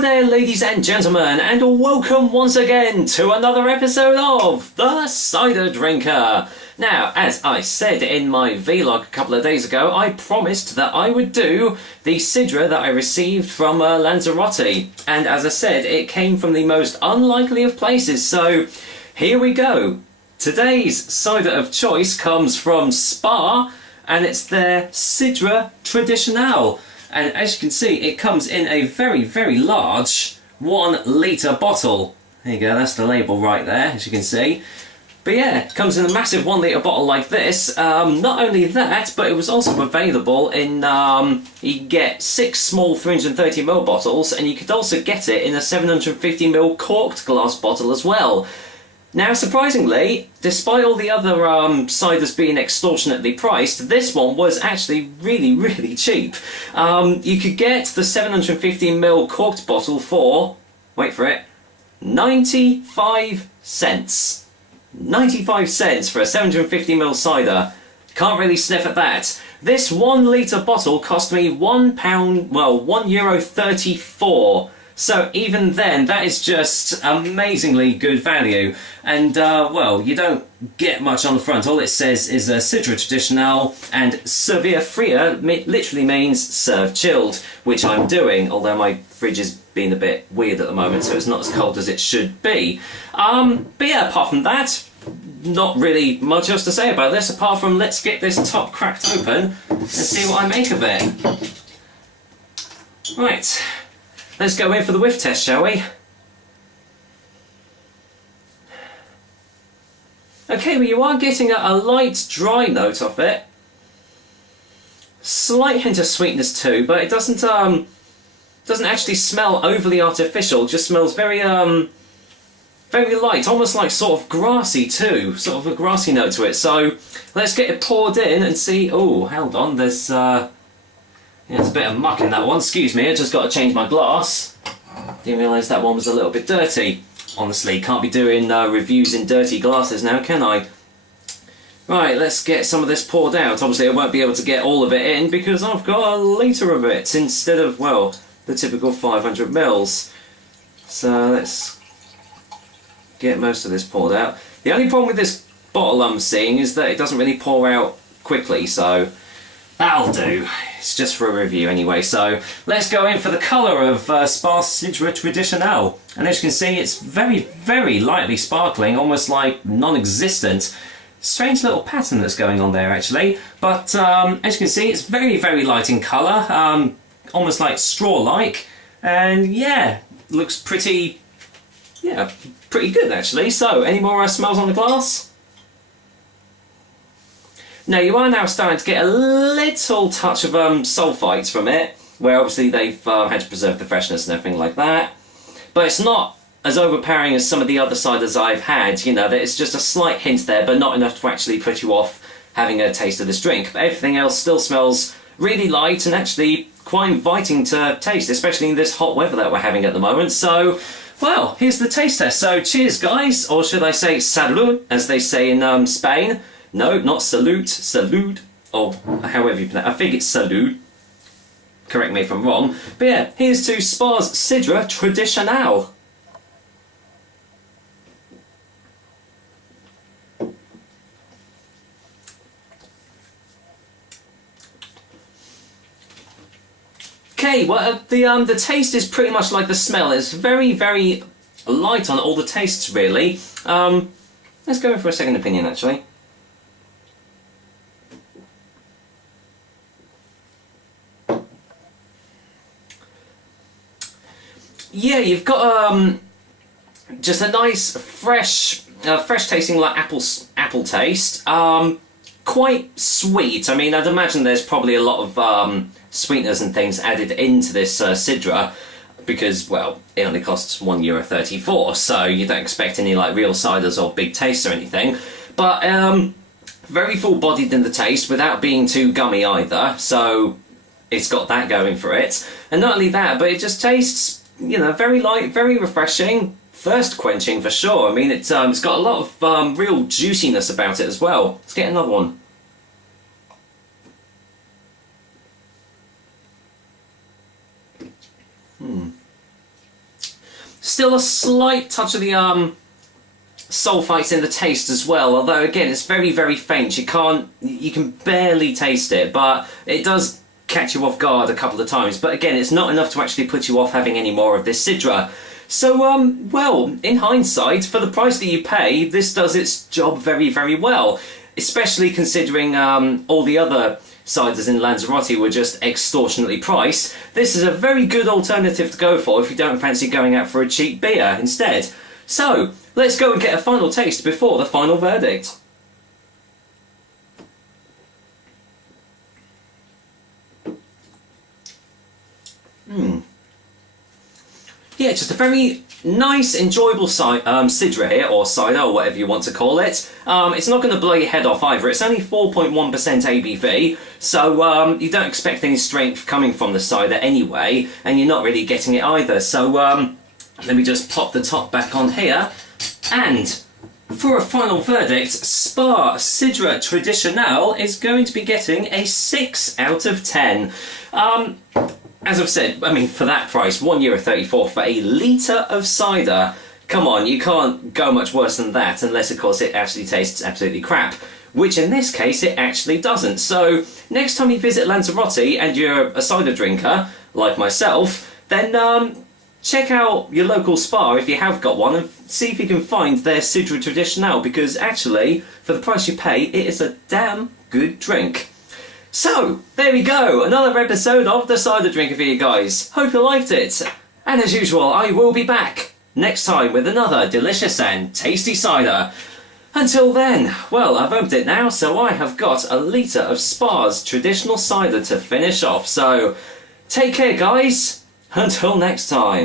Hello there, ladies and gentlemen, and welcome once again to another episode of The Cider Drinker. Now, as I said in my vlog a couple of days ago, I promised that I would do the Sidra that I received from Lanzarote. And as I said, it came from the most unlikely of places, so here we go. Today's cider of choice comes from Spar, and it's their Sidra Tradicional. And as you can see, it comes in a very, very large 1 litre bottle. There you go, that's the label right there, as you can see. But yeah, it comes in a massive 1 litre bottle like this. Not only that, but it was also available in, you can get 6 small 330ml bottles, and you could also get it in a 750ml corked glass bottle as well. Now, surprisingly, despite all the other ciders being extortionately priced, this one was actually really, really cheap. You could get the 750ml corked bottle for, wait for it, 95 cents. 95 cents for a 750ml cider. Can't really sniff at that. This 1 litre bottle cost me €1.34. So even then, that is just amazingly good value. And, well, you don't get much on the front. All it says is Sidra Tradicional, and Servir Fria literally means serve chilled, which I'm doing, although my fridge is being a bit weird at the moment, so it's not as cold as it should be. But yeah, apart from that, not really much else to say about this, apart from let's get this top cracked open and see what I make of it. Right. Let's go in for the whiff test, shall we? Okay, well, you are getting a light dry note off it. Slight hint of sweetness too, but it doesn't actually smell overly artificial. It just smells very very light, almost like sort of grassy too, sort of a grassy note to it. So let's get it poured in and see. Oh, hold on, there's there's a bit of muck in that one, excuse me, I just got to change my glass. Didn't realise that one was a little bit dirty. Honestly, can't be doing reviews in dirty glasses now, can I? Right, let's get some of this poured out. Obviously I won't be able to get all of it in because I've got a litre of it instead of, well, the typical 500 mils. So let's get most of this poured out. The only problem with this bottle I'm seeing is that it doesn't really pour out quickly, so that'll do. It's just for a review anyway, so let's go in for the colour of Spar Sidra Tradicional. And as you can see, it's very, very lightly sparkling, almost like non-existent. Strange little pattern that's going on there, actually. But as you can see, it's very, very light in colour, almost like straw-like. And yeah, looks pretty, yeah, pretty good, actually. So, any more smells on the glass? Now, you are now starting to get a little touch of sulfites from it, where obviously they've had to preserve the freshness and everything like that. But it's not as overpowering as some of the other ciders I've had, you know, that it's just a slight hint there, but not enough to actually put you off having a taste of this drink. But everything else still smells really light and actually quite inviting to taste, especially in this hot weather that we're having at the moment. So, well, here's the taste test. So, cheers, guys, or should I say salud, as they say in Spain. No, not salute, salud, or however you pronounce it. I think it's salud. Correct me if I'm wrong. But yeah, here's to Spar's Sidra Tradicional. Okay, well, the taste is pretty much like the smell. It's very, very light on all the tastes, really. Let's go in for a second opinion, actually. Yeah, you've got just a nice, fresh tasting like apple taste. Quite sweet. I mean, I'd imagine there's probably a lot of sweeteners and things added into this Sidra because, well, it only costs €1.34, so you don't expect any like real ciders or big tastes or anything. But very full-bodied in the taste without being too gummy either. So it's got that going for it. And not only that, but it just tastes, you know, very light, very refreshing, thirst quenching for sure. I mean, it's got a lot of real juiciness about it as well. Let's get another one. Still a slight touch of the sulfites in the taste as well, although again it's very, very faint. You can barely taste it, but it does catch you off guard a couple of times. But again, it's not enough to actually put you off having any more of this Sidra. So, well, in hindsight, for the price that you pay, this does its job very, very well. Especially considering all the other ciders in Lanzarote were just extortionately priced. This is a very good alternative to go for if you don't fancy going out for a cheap beer instead. So, let's go and get a final taste before the final verdict. Yeah, just a very nice, enjoyable Sidra here, or cider, or whatever you want to call it. It's not going to blow your head off either. It's only 4.1% ABV, so you don't expect any strength coming from the cider anyway, and you're not really getting it either. So let me just pop the top back on here, and for a final verdict, Spar Sidra Tradicional is going to be getting a 6 out of 10. As I've said, I mean, for that price, €1.34 for a litre of cider. Come on, you can't go much worse than that, unless, of course, it actually tastes absolutely crap. Which, in this case, it actually doesn't. So, next time you visit Lanzarote and you're a cider drinker, like myself, then check out your local Spar if you have got one, and see if you can find their Sidra Tradicional, because actually, for the price you pay, it is a damn good drink. So, there we go, another episode of The Cider Drinker for you guys. Hope you liked it. And as usual, I will be back next time with another delicious and tasty cider. Until then, well, I've opened it now, so I have got a litre of Spar's traditional cider to finish off. So, take care guys, until next time.